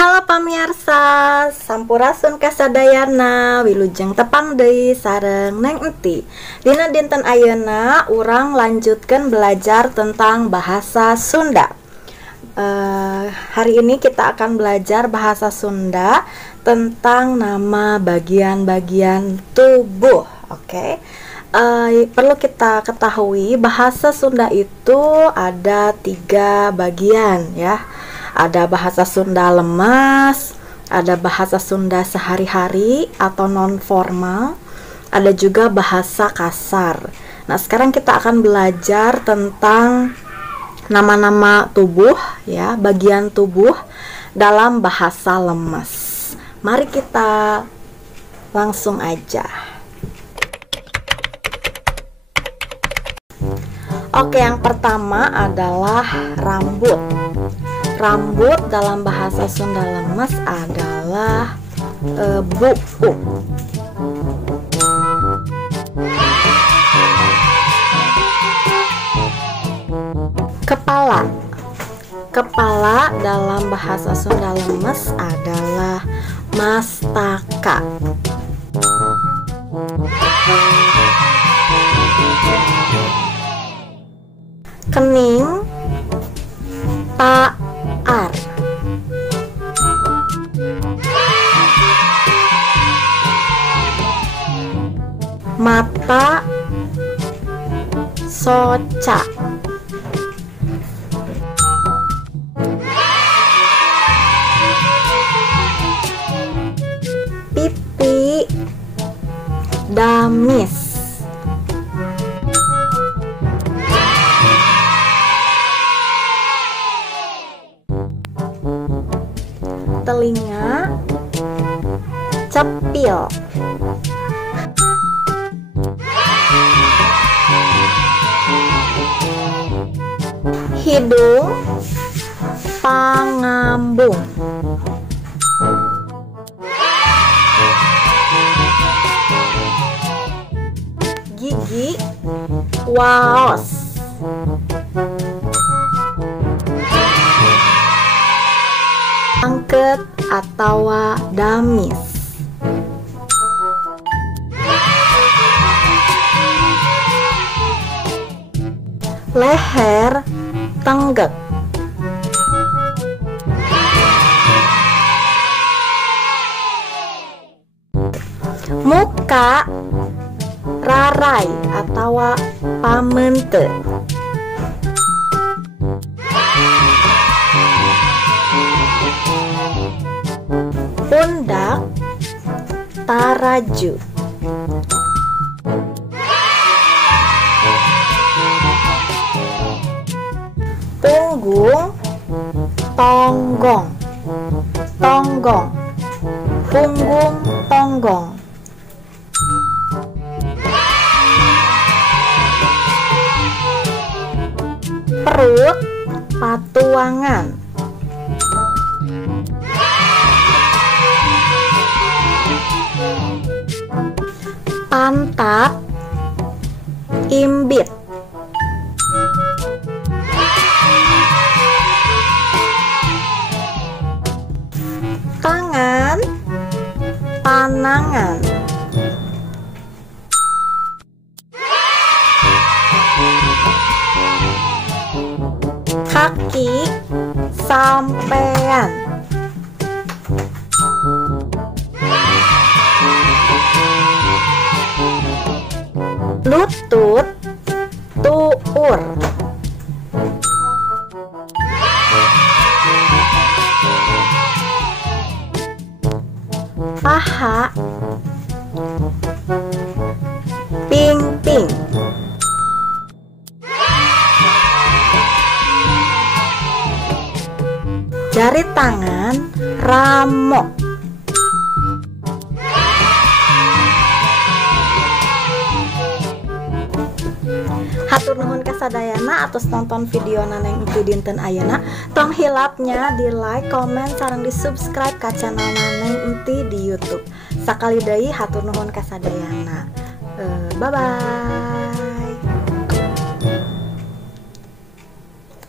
Halo pamirsa, sampurasun kasadayana, wilujeng tepang deui sareng Neng Enti. Dina dinten ayeuna urang lanjutkeun belajar tentang bahasa Sunda. Hari ini kita akan belajar bahasa Sunda tentang nama bagian-bagian tubuh. Oke. Perlu kita ketahui bahasa Sunda itu ada 3 bagian ya. Ada bahasa Sunda lemas, ada bahasa Sunda sehari-hari atau non-formal, ada juga bahasa kasar. Nah, sekarang kita akan belajar tentang nama-nama tubuh ya, bagian tubuh dalam bahasa lemas. Mari kita langsung aja. Oke, yang pertama adalah rambut. Rambut dalam bahasa Sunda lemas adalah buuk. Kepala. Kepala dalam bahasa Sunda lemas adalah mastaka. Kening, taar. Mata, soca. Pipi, damis. Telinga, cepil. Hidung, pangambung. Gigi, waos. Angket atau damis. Leher, tenggek. Muka, rarai atau pamente. Pundak, taraju. Punggung, tonggong. Tonggong, punggung, tonggong. Perut, patuangan. Pantat, imbit. Tangan, panangan. Kaki, sampean. Lutut, tuur. Paha, pingping. Jari tangan, ramok. Hatur nuhun kasadayana atas nonton video Neng Enti dinten ayeuna. Tong hilapnya di like, komen, sareng di subscribe ka channel Neng Enti di YouTube. Sakali deui hatur nuhun kasadayana. Bye bye.